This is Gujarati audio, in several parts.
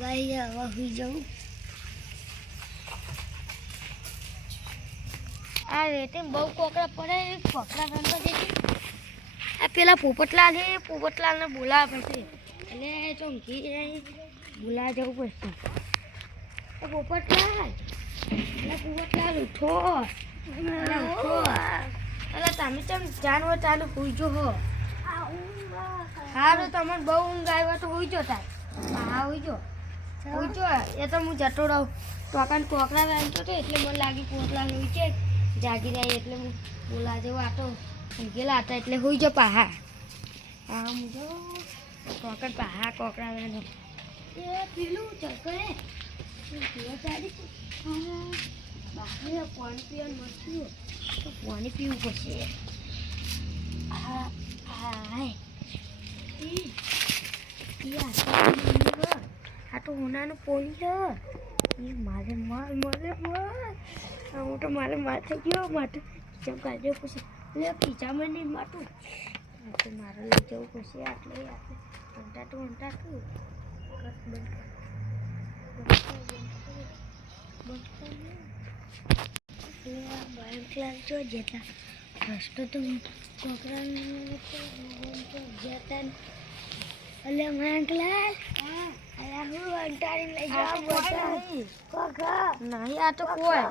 ગાઈ આવા હોઈ જાઉં આ રેતે બહુ કોકરા પડે કોકરા રંગવા દે આ પેલા પોપટલાલને બોલાવા પડશે એટલે ચોંકી બોલાવા જવું પડશે પોપટલાલ ઉઠો એટલે તમે કેમ જાનવર ચાલુ હોઈ જો હો હારું તમને બહુ ઊંઘ આવ્યો તો હોઈ જો તાર હા હોઈ જો એ તો હું જતો રહું ટોકાને કોકરા વાંચો તો એટલે મને લાગી પોટલા હોય છે જાગી જાય એટલે હું બોલા જેવું આટો ઊંઘેલા હતા એટલે હોઈ જો પાહા હા હું જો ટોકન પાહા કોકરા વાંચો એ પેલું ચક્કરે બાકી પાણી પીવાનું મસ્તી તો પાણી પીવું પડશે હા આ તો હોનાનું પોણી છે એ મારે હું તો મારે થઈ ગયો માટે જેમ કાઢ્યો પછી એટલે ખીચામાં નહીં માટું તો મારે લઈ જવું પડશે આટલે અંટાટું ક્લાસ જો જેટલા રસ્તો તો છોકરાને જતા એટલે માંકલાલ હું અંટારી લઈ જાવ નહીં આ તો કોઈ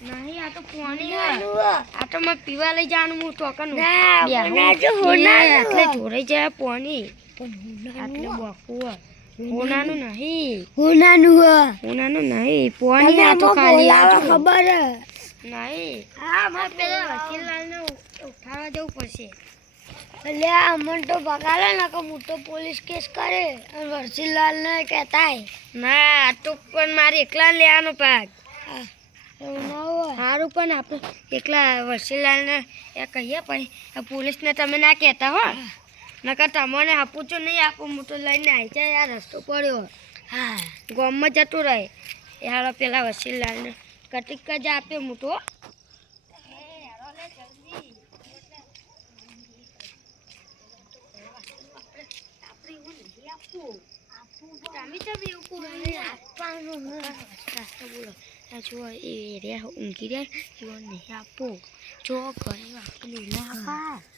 નહીં આ તો પાણી આ તો મેં પીવા લઈ જવાનું હું ટોકન એટલે જોડે જાય પાણી આટલે બકું હોનાનું નહીં પાણી આ તો ખાલી ખબર નહીં હા મારે પેલા વકીલાલને ઉઠાવવા જવું પડશે એટલે અમન તો પગાડે ને કે હું તો પોલીસ કેસ કરે અને વરસીલાલને કહેતા ના તો પણ મારે એકલા લેવાનો ભાગ સારું પણ આપણે એકલા વરસીલાલને એ કહીએ પછી પોલીસને તમે ના કહેતા હો નકર તમને આપું છું નહીં આપું હું તો લઈને આવી જાય આ રસ્તો પડ્યો હા ગામમાં જતું રહે એ હાલો પેલા વસીલાલને કટિક જ આપે હું તો ઊંઘી રહ્યા નહીં આપો જો ઘરે વાપરી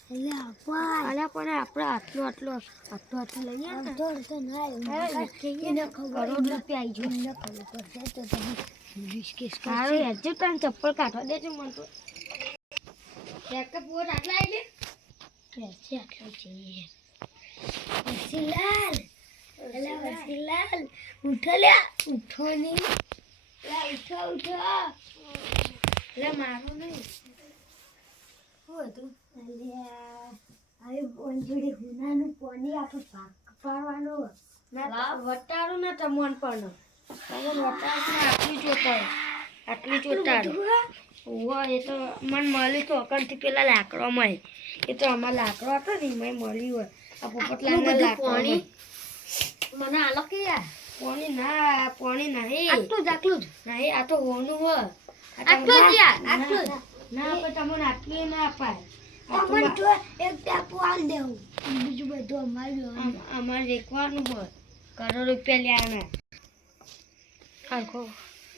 પણ આપણે આટલું લઈએ ચપ્પલ કાઢવા દેજો મને તો આટલા વસીલાલ ઉઠો ઉઠો નહીં ઉઠો એટલે મારું નહીં શું હતું જોડે હુનાનું પાણી આપણે ભાગ પાડવાનું વટાડું ને તમોન પણ આટલું ચોટાડું એ તો મને મળ્યું તો અકણથી પેલા લાકડામાં એ તો અમારે લાકડો હતો ને એમાં મળ્યું હોય આ પોપટલાલને પાણી મને આલો કે પાણી નહીં આટલું જ નહીં આ તો હોનું હોય આટલું ના પણ તમને આટલું ના અપાય એક ટાપુ આલ દેવું બીજું બધું અમારે રેખવાનું હોય કરોડ રૂપિયા લેવાના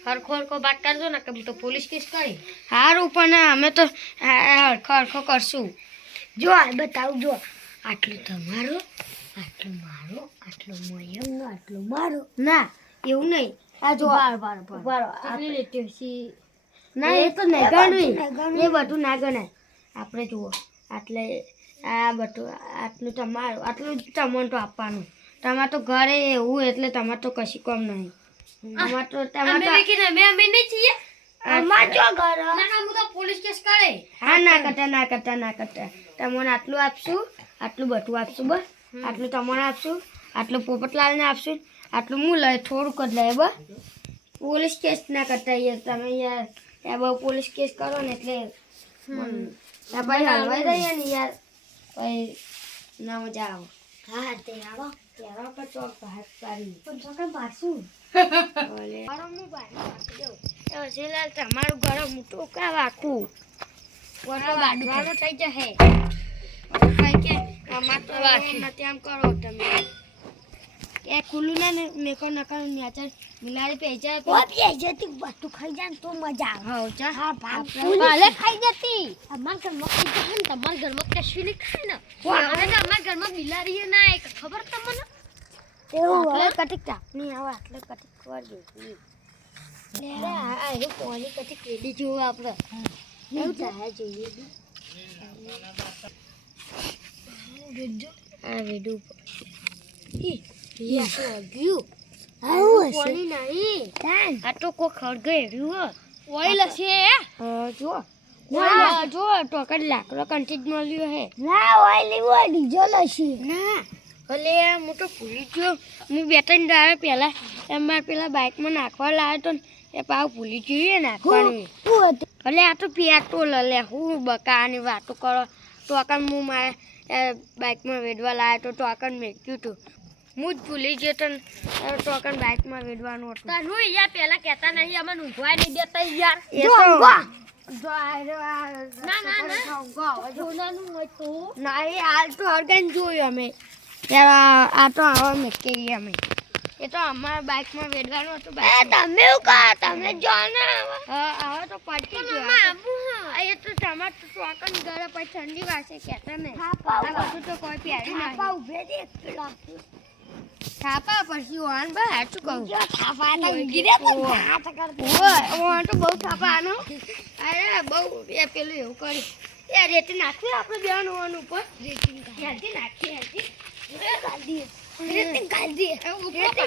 હરખો વાત કરજો ને કે તો પોલીસ કેસ કરી સારું પણ અમે તો હરખો કરશું જો બતાવું જો આટલું તમારું આટલું મારો આટલું મયમનો આટલું મારો ના એવું નહીં આ જો ના એ તો નહીં ગણવી એ બધું ના ગણાય આપણે જુઓ આટલે આ બધું આટલું તમારું આટલું જ તમને તો આપવાનું તમારે તો ઘરે એવું એટલે તમારે તો કશી કોમ નહીં પોલીસ કેસ કરે હા ના કરતા તમને આટલું આપશું આટલું બધું આપશું બસ આટલું તમને આપશું આટલું પોપટલાલને આપશું આટલું હું લઈ થોડુંક જ લઈએ બસ પોલીસ કેસ ના કરતા યાર તમે યાર બહુ પોલીસ કેસ કરો ને એટલે ભાઈ હલવાઈ રહીએ ને યાર ભાઈ ના મજા આવે હા તે આવો ત્યારે પર ચોક ભાત પાડી પણ ચોકન પાછું ઓલે મારું હું ભાઈ પાછી દઉં એ વસીલાલ તમારું ઘર મોટું કા વાખું ફોટો બાંધવાનો થઈ જશે ભાઈ કે અમાર તો નથી આમ કરો તમે એ ખુલ્લું ના ને મેકો નકર ન્યાચર મિલાડી પેજા ઓ જતી બધું ખાઈ જાય તો મજા આવે હા ચા હા ભાલે ખાઈ જતી અમાર ઘરમાં ખાઈ જાય ને તમાર ઘરમાં કશું નહીં ખાય ને અને અમાર ઘરમાં બિલાડી ના એક ખબર તમને એવું એટલે કટીક ચાપની આવે એટલે કટીક વાર જોઈ લે આ એ કોની કટીક કેડી જોવા આપણે એવું થાય જોઈએ આ વેડું ઈ તો ગયું આવું કોની નહીં આ તો કો ખડગેર્યું ઓઇલ છે જો ના જો ટોકર લાકડો કંઠી જ મળ્યો હે ના ઓઇલ ડીઝલ હશે ના ભલે હું તો ભૂલી ગયો હું બે ત્રણ દાડા પહેલા એમાં પેલા બાઇકમાં નાખવા લાવ્યો તો એ પાવ ભૂલી જોઈએ નાખવાનું ભલે આ તો પેટ્રોલ લે હું બકાની વાતો કરો ટોકન હું મારે બાઇકમાં વેડવા લાવ્યો તો ટોકન મેક્યું હતું હું જ ભૂલી ગયો તો ટોકન બાઇકમાં વેડવાનું હતું તારું યાર પહેલા કહેતા નહીં અમે ઊંઘવા નહીં દેતા યાર એ તો ના એ હાલ તો હરગાન જોયું અમે આ તો આવા મેકેરી અમે એ તો અમારા બાઇકમાં વેડવાનું હતું તમે એવું કહો તમે જો ને હવે તો પડી ગયો એ તો તમારે તો ટોકન ઘરે પછી ઠંડી વાસે કહેતા ને આ બધું તો કોઈ પહેરી ના ઉભે દે થાપા પછી ઓન બા હાચું કહું થાપા તો ગીરે તો હાથ કરતો ઓન તો બહુ થાપા આનો અરે બહુ એ પેલું એવું કરી એ રેતી નાખી આપણે બેન ઓન ઉપર રેતી નાખી હતી ગાડી રેતી ગાડી ઉપર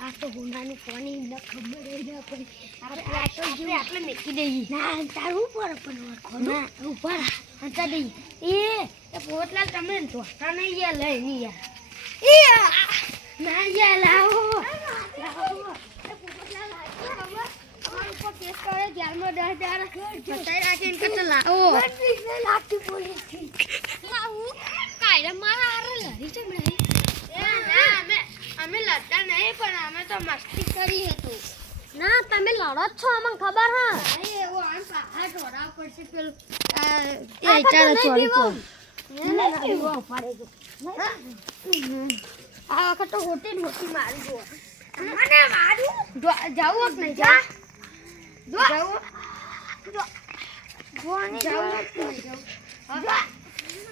આ તો હોનાનું પાણી ન ખબર ન પડી આપણે મેકી દઈએ ના તારું ઉપર પણ ના ઉપર હંતા દઈએ એ પોતલાલ તમે ધોતા નહીં યાર લઈ નહીં યાર ના યાર લાવો પોતલાલ અમારા ઉપર કેસ કરે જેલમાં 10 દાડા બતાઈ રાખીને કટ લાવો લાગતી પોલીસ લાવું કાયરે મારા હારે લડી છે મને અમે લડતા નહીં પણ અમે તો મસ્તી કરી હતું ના તમે લડો જ છો અમને ખબર હા એવો આમ પહાડ ઢોરાવ પડશે પેલું એ ચાલો છોડી કો આ વખત તો હોટી મારી જો મને મારું જાવું કે નહીં જા જાવું જોની જાવું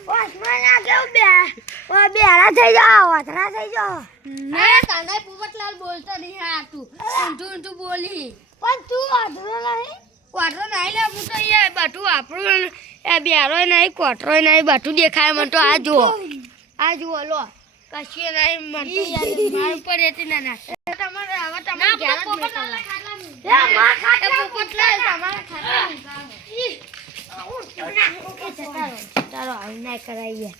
ઓસમાના કેવું બેરા થઈ જાવ વધરા થઈ જાવ ના કાંદા પોપટલાલ બોલતો નહીં આ તું બોલી પણ તું વધરો નહીં લે હું તો એ બટું આપણું એ બેરો નહીં કોટરો નહીં બટું દેખાય મને તો આ જુઓ લો કશી નહીં મને તો યાર માર ઉપર રહેતી ના તમારે હવે તમારે ઘેર જ પોપટલાલ તમારે ચાલો આવું ના કરાઈએ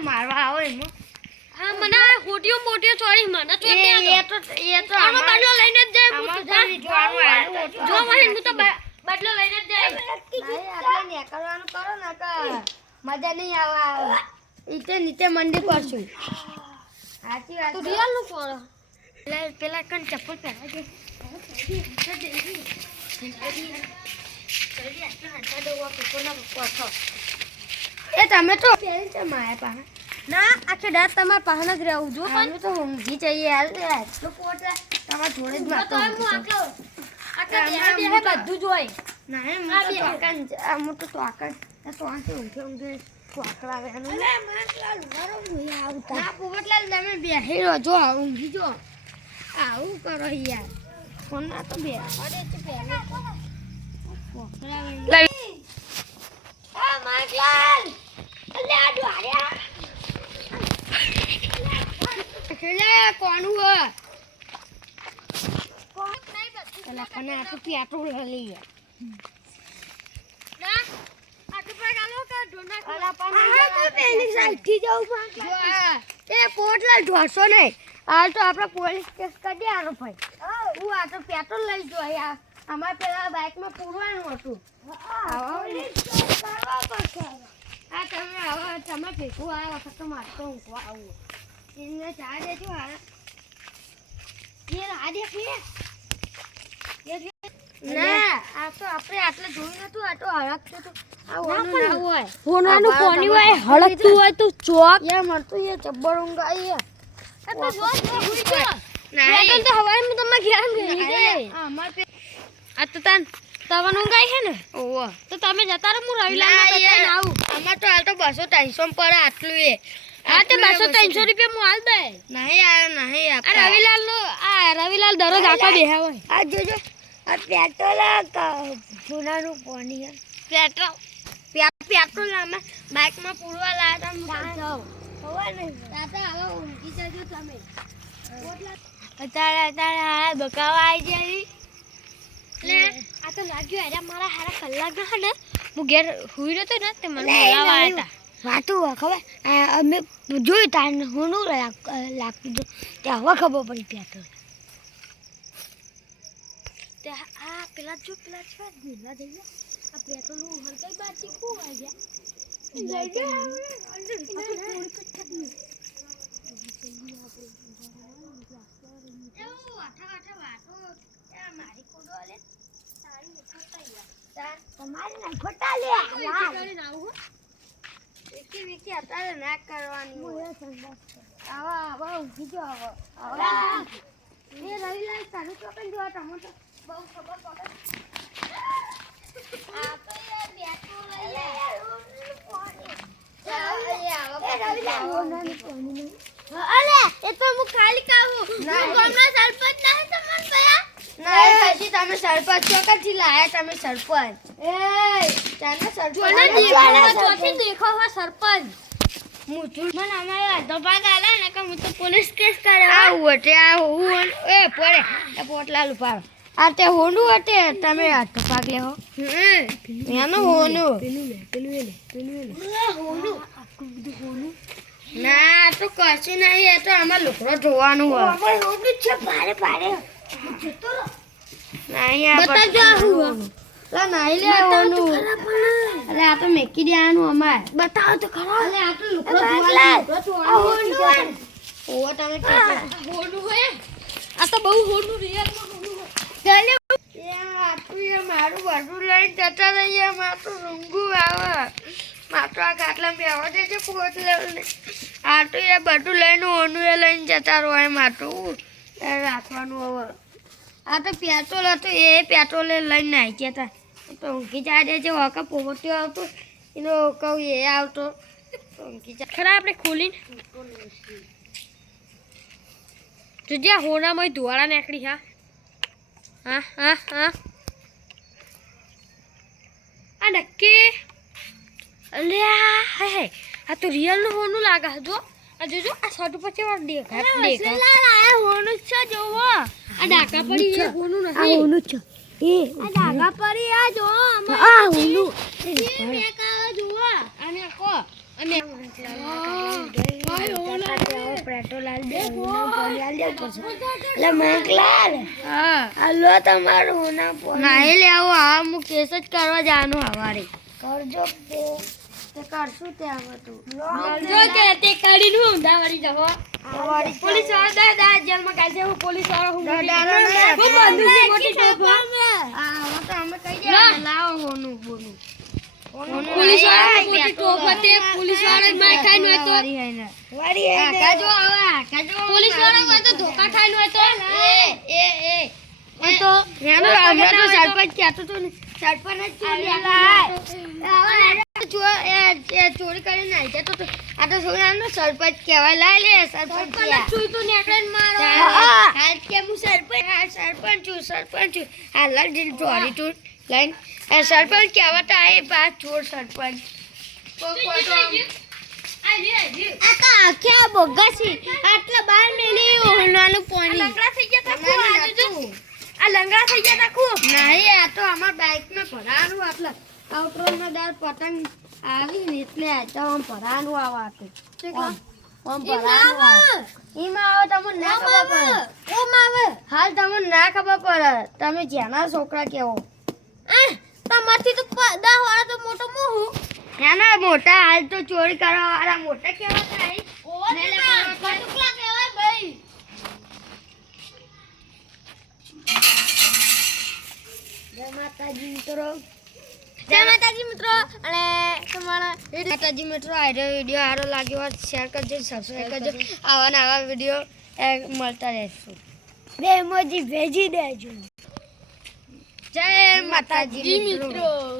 મારવા આવો એમાં હા મને ખોટીઓ મોટીઓ ચોરી મને ચોરી એ તો આનો બદલો લઈને જ જાય જો વહીન હું તો બદલો લઈને જ જાય આપણે ને કરવાનું કરો ને કે મજા નહીં આવે નીચે મંડી કરશું સાચી વાત તો રિયલ નું કરો પેલા કન ચપ્પલ પહેરા છે એ તમે તો પહેરી છે માયા પાસે ના આખી રાત તમારે પાસે જ રહેવું જો પણ તો ઊંઘી જઈએ હાલ એટલો પોતે તમારે જોડે જ માતો બધું જોઈ ના મોટું તો આકર તો આંખે ઊંઘે પોપટલાલ તમે બેહી રહો જો ઊંઘી જો આવું કરો યાર કોના તો બે કોનું પેટ્રોલ લઈ ગયા એ પોટલા જોશો નહીં હાલ તો આપણે પોલીસ કેસ કરી આનો ભાઈ હું આ તો પેટ્રોલ લઈ જો યાર અમારે પેલા બાઇકમાં પૂરવાનું હતું આ તમે હવે તમે ભેગું આ વખત તો મારે તો ઊંઘવા આવું એને ચા દેજો હાલ એ આ દેખ ના આ તો આપણે આટલે જોયું નતું આ તો હળકતું હતું આ હોનું ના હોય હોનાનું પાણી હોય હળકતું હોય તો ચોક યાર મન તો એ જબ્બર ઊંઘ આવી આ તો જો હુઈ ગયો નહીં તો હવારમાં તમે ઘેર ગઈ ગઈ અમાર પે આ તો તન તવન ઊંઘાઈ છે ને ઓવો તો તમે જતા રહો હું રવિલાલ ના બતાઈને આવું અમાર તો હાલ તો 200-300 પડે આટલું એ આ તે 200-300 રૂપિયા હું હાલ દે નહીં આયો નહીં આ રવિલાલ નો આ રવિલાલ દરરોજ આખા બેહા હોય આ જોજો આ પેટ્રોલ પૂનાનું પાણી પેટ્રોલ પેટ્રોલ અમે બાઇકમાં પૂરવા લાયા હતા ખબર નહીં દાદા હવે ઊંઘી જજો તમે અત્યારે હારા બકાવા આવી જાય એટલે આ તો લાગ્યું અરે મારા હારા કલાક ના ને હું ઘેર હુઈ રહ્યો તો ને તે મને બોલાવા આવ્યા હતા વાતું ખબર અમે જોયું તાર હોનું લાગતું હતું ત્યાં હવે ખબર પડી પેટ્રોલ તે આ પેલા જો પેલા છે ભીના જઈએ આ પેટ્રોલ હું હરકાઈ બાજી કો આવી ગયા લઈ ગયા તમારે ના ખોટા લે વિકી અત્યારે ના કરવાની આવા આવા ઊંઘી જો આવા એ રવિલાલ તારું ચોકન જોવા તમે તો બહુ ખબર પડે આ તો યાર બેઠો અલે એ તો હું ખાલી કાવું હું ગામના સરપંચ ના તમને પયા ના પછી તમે સરપંચ ચોકથી લાયા તમે સરપંચ એ ચાના સરપંચ દેખો હો સરપંચ મુઠું મને અમારે દબાગ આલા ને કે હું તો પોલીસ કેસ કરે આ ઓટે આ હું એ પડે એ પોટલા લુપાર આ તે હોનું અટે તમે હાથ તો પાક લેહો એનો હોનું હોનું ના તો કશું નહીં એ તો અમાર લોકરો જોવાનું હોય અમાર હોનું છે ભારે ભારે નહીં આ બતાજો હું લા નહીં લે હોનું અરે આ તો મેકી દેવાનું અમાર બતાવો તો ખરા અરે આ તો લોકરો જોવાનું ઓ તમે કે હોનું હોય આ તો બહુ હોનું રિયલ માં હોનું હોય ચાલે એ આટલું એ મારું બધું લઈને જતા રહીએ માર તો રૂંગુ આવે માર તો આ ગાટલા બેવા દે છે પોટલે આટલું એ બધું લઈને હોનું એ લઈને જતા રહે માર તો રાખવાનું હવે આ તો પેટ્રોલ હતું એ પેટ્રોલ લઈને નાખી હતા તો ઊંઘી જાય છે વખત પોપટીઓ આવતો એનો કહું એ આવતો ઊંઘી જાય ખરા આપણે ખોલીને તુજે હોનામાં ધુવાળા નીકળી હા હા હા હા આ નક્કી અલ્યા હે હે આ તો રિયલ નું હોનું લાગે જો આ જોજો આ શર્ટ ઉપર કેવા દેખા હોનું છે જોવો આ ડાકા પડી એ હોનું આ નથી હોનું છે આ ડાકા પડી આ જો આ હોનું મે કા જો અને કો અને પેટ્રોલ આલ દે હોના પાણી આલ દે પછી એટલે મંગલાલ હા હાલો તમારું હોના પાણી નહીં લેવો હા હું કેસ જ કરવા જવાનું હવારે કરજો તે કરશું તે હવે તું જો તે કાઢીને હું દાવાડી જવો પોલીસ વાળા દા જેલમાં કાઢે હું પોલીસ વાળા હું બંદૂકની મોટી ટોપ આ હવે તો અમે કહી દે લાવો હોનું બોનું પોલીસ વાળા મોટી ટોપ હતી પોલીસ વાળા માર ખાઈને હતો વાડી હે કાજો આવા કાજો પોલીસ વાળા હોય તો ધોકા ખાઈને હતો એ તો એનો અમે તો સરપંચ કહેતો તો ને સરપંચ જ ચોરી ચોરી કરીને નાઈ જતો તો આ તો છોકરાનો સરપંચ કહેવાય લાય લે સરપંચ ચૂઈ તો નેકળેન મારો હાલ કે હું સરપંચ છું હાલ દિલ ચોરી તું લાઈન સરપંચ કહેવાતા એ બા ચોર સરપંચ આ તો આખ્યા બોગસી આટલા બાર મેલી હોનાનું પાણી લંગડા થઈ ગયા તા આ લંગડા થઈ ગયા તા ખૂબ નહીં આ તો અમાર બાઇકમાં ભરાવાનું આટલા આઉટરોડમાં દાર પતંગ આવી ને એટલે આ તો આમ ભરાવાનું આવા હતું ઓમ ભરાવાનું ઈમાં આવે તમને ના ખબર પડે ઓમ આવે હાલ તમને ના ખબર પડે તમે જેના છોકરા કેવો તમારથી તો 10 વાળા તો મોટો મોહું એના મોટા હાલ તો ચોરી કરવા વાળા મોટા કેવા થાય કહેવાય ભાઈ જય માતાજી મિત્રો અને તમારા માતાજી મિત્રો આ વિડીયો સારો લાગ્યો હોય શેર કરજો સબસ્ક્રાઈબ કરજો આવા ને આવા વિડીયો મળતા રહેશું બે મોજી ભેજી દેજો જય માતાજી મિત્રો